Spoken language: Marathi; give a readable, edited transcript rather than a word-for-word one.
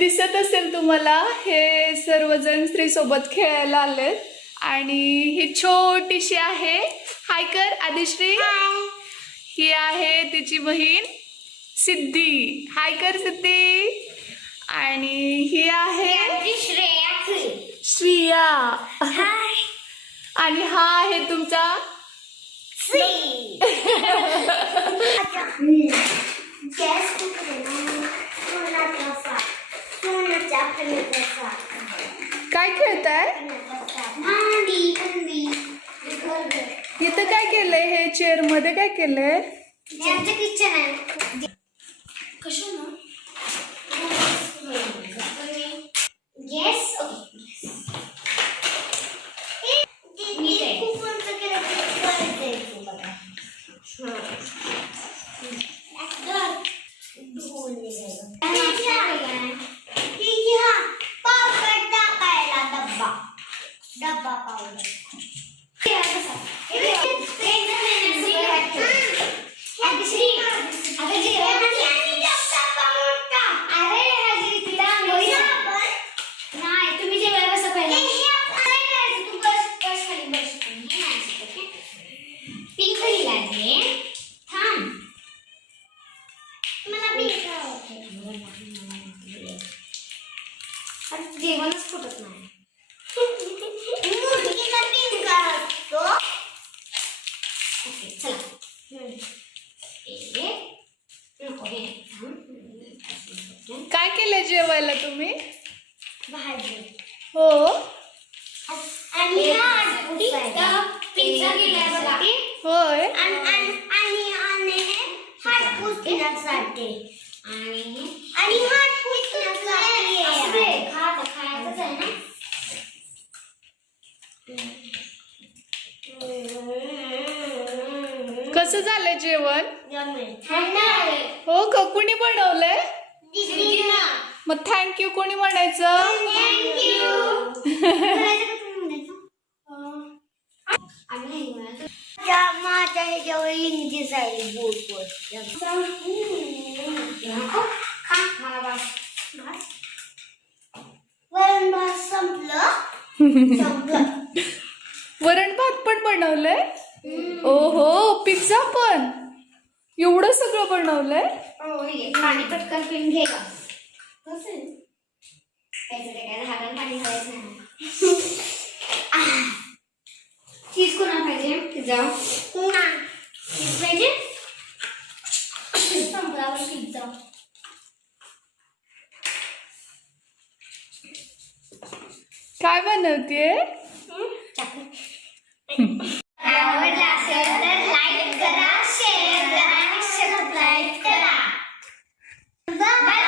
दिसत असेल तुम्हाला हे सर्वजण स्त्री सोबत खेळायला आलेत आणि ही छोटीशी आहे. हाय कर आदिश्री. ही आहे तिची बहीण सिद्धी. हाय कर सिद्धी. आणि ही आहे श्रेया. आणि हा आहे तुमचा काय खेळताय? इथं काय केलंय? हे चेअर मध्ये काय केलंय? किचन आहे. गॅस डब्बा पावडर जेवणच फुटत नाही. काय केलंय जेवायला तुम्ही? भाजी. हो. आणि पिझ्झा केलाय बघा. होय. आणि हात पुसण्यासाठी आणि हात पुसण्यासाठी खायचंच आहे ना. कसं झालंय जेवण? हो का? कुणी बनवलंय? मग थँक्यू कोणी म्हणायचं? माझ्या ह्याच्यावर हिंदी जाईल बोट वरण भात संपलं. वरण भात पण बनवलंय? ओहो, पिझ्झा पण एवढं सगळं बनवलंय? पाणी पटकन पिऊन घे. काय धारण पाणी घालायचं नाही. चीज कोणा पाहिजे? पिझ्झा चीज पाहिजे. संपला पिझ्झा. काय बनवतेय? आवडला असेल तर लाईक करा, शेअर करा आणि सबस्क्राईब करा. Bye bye.